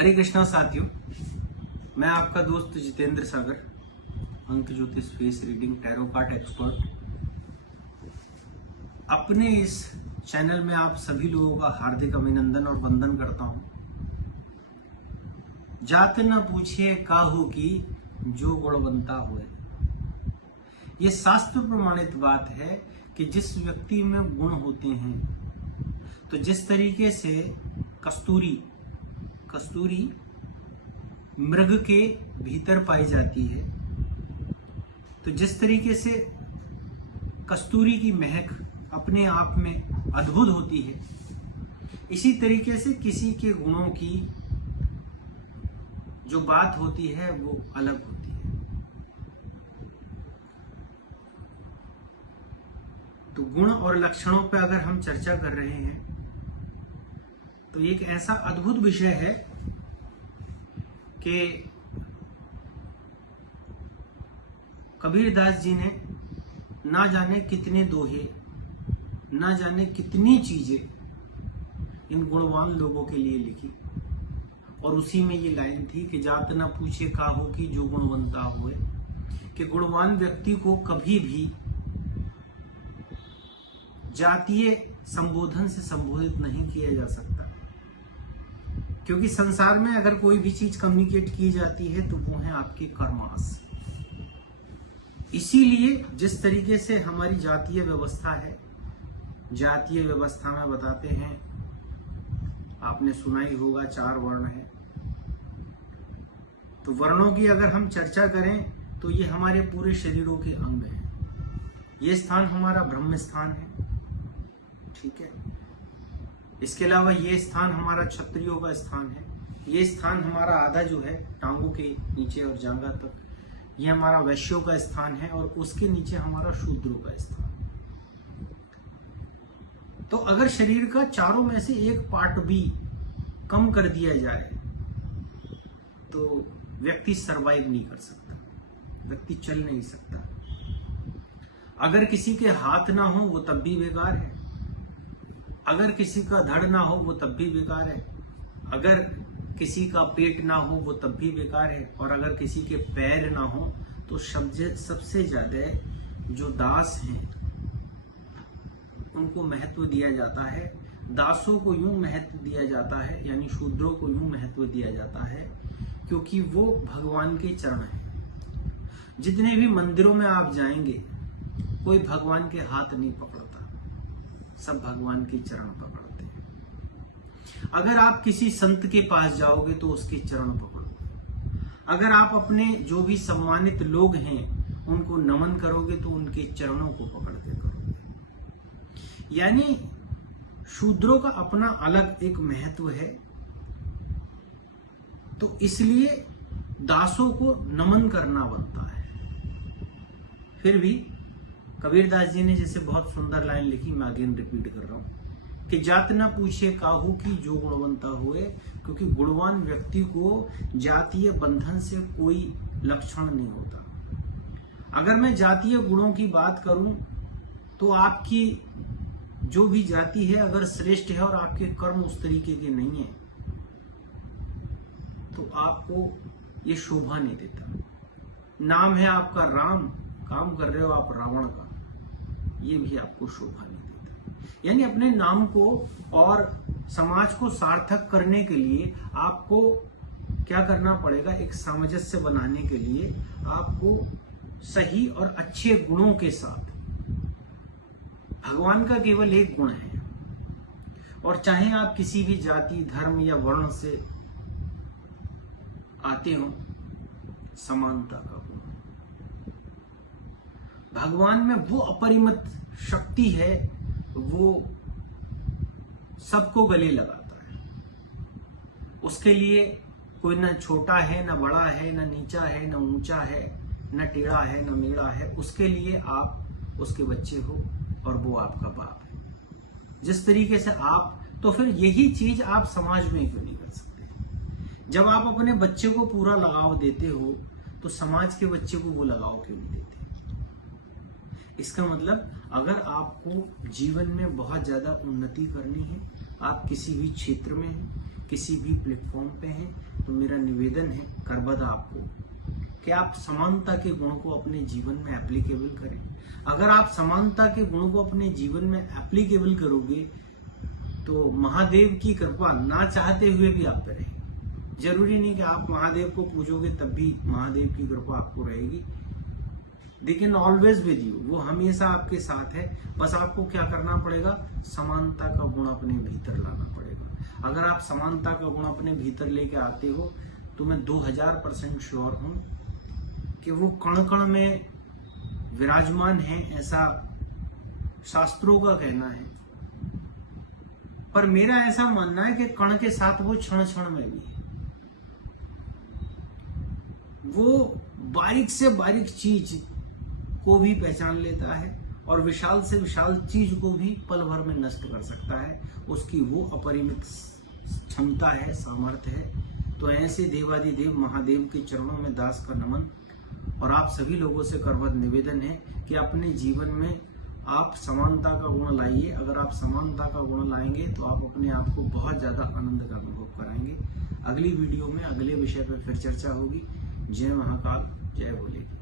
हरे कृष्णा साथियों, मैं आपका दोस्त जितेंद्र सागर, अंक ज्योतिष face reading tarot card expert. अपने इस चैनल में आप सभी लोगों का हार्दिक अभिनंदन और वंदन करता हूं। जात न पूछिए काहू की जो गुणवंता हुए। ये शास्त्र प्रमाणित बात है कि जिस व्यक्ति में गुण होते हैं, तो जिस तरीके से कस्तूरी मृग के भीतर पाई जाती है, तो जिस तरीके से कस्तूरी की महक अपने आप में अद्भुत होती है, इसी तरीके से किसी के गुणों की जो बात होती है वो अलग होती है। तो गुण और लक्षणों पर अगर हम चर्चा कर रहे हैं तो एक ऐसा अद्भुत विषय है कि कबीरदास जी ने ना जाने कितने दोहे, ना जाने कितनी चीजें इन गुणवान लोगों के लिए लिखी, और उसी में ये लाइन थी कि जात ना पूछे काहू की जो गुणवंता हुए। कि गुणवान व्यक्ति को कभी भी जातीय संबोधन से संबोधित नहीं किया जा सकता, क्योंकि संसार में अगर कोई भी चीज कम्युनिकेट की जाती है तो वो है आपके कर्मास। इसीलिए जिस तरीके से हमारी जातीय व्यवस्था है, जातीय व्यवस्था में बताते हैं, आपने सुना ही होगा 4 वर्ण है। तो वर्णों की अगर हम चर्चा करें तो ये हमारे पूरे शरीरों के अंग हैं। ये स्थान हमारा ब्रह्म स्थान है, ठीक है। इसके अलावा ये स्थान हमारा क्षत्रियों का स्थान है। ये स्थान हमारा आधा जो है टांगों के नीचे और जांघा तक, ये हमारा वैश्यों का स्थान है, और उसके नीचे हमारा शूद्रों का स्थान। तो अगर शरीर का चारों में से एक पार्ट भी कम कर दिया जाए तो व्यक्ति सरवाइव नहीं कर सकता, व्यक्ति चल नहीं सकता। अगर किसी के हाथ ना हो वो तब भी बेकार है, अगर किसी का धड़ ना हो वो तब भी बेकार है, अगर किसी का पेट ना हो वो तब भी बेकार है, और अगर किसी के पैर ना हो तो सबसे ज्यादा जो दास हैं उनको महत्व दिया जाता है। दासों को यूं महत्व दिया जाता है, यानी शूद्रों को यूं महत्व दिया जाता है, क्योंकि वो भगवान के चरण हैं। जितने भी मंदिरों में आप जाएंगे कोई भगवान के हाथ नहीं पकड़ता, सब भगवान के चरण पकड़ते हैं। अगर आप किसी संत के पास जाओगे तो उसके चरण पकड़ोगे। अगर आप अपने जो भी सम्मानित लोग हैं उनको नमन करोगे तो उनके चरणों को पकड़ के करोगे। यानी शूद्रों का अपना अलग एक महत्व है, तो इसलिए दासों को नमन करना बनता है। फिर भी कबीरदास जी ने जैसे बहुत सुंदर लाइन लिखी, मैं अगेन रिपीट कर रहा हूं कि जात न पूछे काहू की जो गुणवंता हुए। क्योंकि गुणवान व्यक्ति को जातीय बंधन से कोई लक्षण नहीं होता। अगर मैं जातीय गुणों की बात करूं तो आपकी जो भी जाति है अगर श्रेष्ठ है और आपके कर्म उस तरीके के नहीं है तो आपको ये शोभा नहीं देता। नाम है आपका राम, काम कर रहे हो आप रावण का, ये भी आपको शोभा नहीं देता। यानी अपने नाम को और समाज को सार्थक करने के लिए आपको क्या करना पड़ेगा, एक सामंजस्य बनाने के लिए आपको सही और अच्छे गुणों के साथ, भगवान का केवल एक गुण है, और चाहे आप किसी भी जाति, धर्म या वर्ण से आते हो, समानता का गुण। भगवान में वो अपरिमित शक्ति है, वो सबको गले लगाता है। उसके लिए कोई ना छोटा है, ना बड़ा है, ना नीचा है, ना ऊंचा है, ना टेढ़ा है, ना मेढ़ा है। उसके लिए आप उसके बच्चे हो और वो आपका बाप है। जिस तरीके से आप, तो फिर यही चीज आप समाज में क्यों नहीं कर सकते? जब आप अपने बच्चे को पूरा लगाव देते हो तो समाज के बच्चे को वो लगाव क्यों नहीं देते? इसका मतलब अगर आपको जीवन में बहुत ज्यादा उन्नति करनी है, आप किसी भी क्षेत्र में हैं, किसी भी प्लेटफॉर्म पे हैं तो मेरा निवेदन है करबद्ध आपको कि आप समानता के गुण को अपने जीवन में एप्लीकेबल करें। अगर आप समानता के गुण को अपने जीवन में एप्लीकेबल करोगे तो महादेव की कृपा ना चाहते हुए भी आप पे रहेगी। जरूरी नहीं कि आप महादेव को पूजोगे तब भी महादेव की कृपा आपको रहेगी। They can always with you, वो हमेशा आपके साथ है। बस आपको क्या करना पड़ेगा, समानता का गुण अपने भीतर लाना पड़ेगा। अगर आप समानता का गुण अपने भीतर लेके आते हो तो मैं 2000% श्योर हूं कि वो कण कण में विराजमान है, ऐसा शास्त्रों का कहना है। पर मेरा ऐसा मानना है कि कण के साथ वो क्षण क्षण में भी है। वो बारीक से बारीक चीज को भी पहचान लेता है और विशाल से विशाल चीज को भी पल भर में नष्ट कर सकता है। उसकी वो अपरिमित क्षमता है, सामर्थ्य है। तो ऐसे देवादिदेव महादेव के चरणों में दास का नमन। और आप सभी लोगों से करबद्ध निवेदन है कि अपने जीवन में आप समानता का गुण लाइए। अगर आप समानता का गुण लाएंगे तो आप अपने आप को बहुत ज्यादा आनंद का अनुभव कराएंगे। अगली वीडियो में अगले विषय पर फिर चर्चा होगी। जय महाकाल, जय भोले।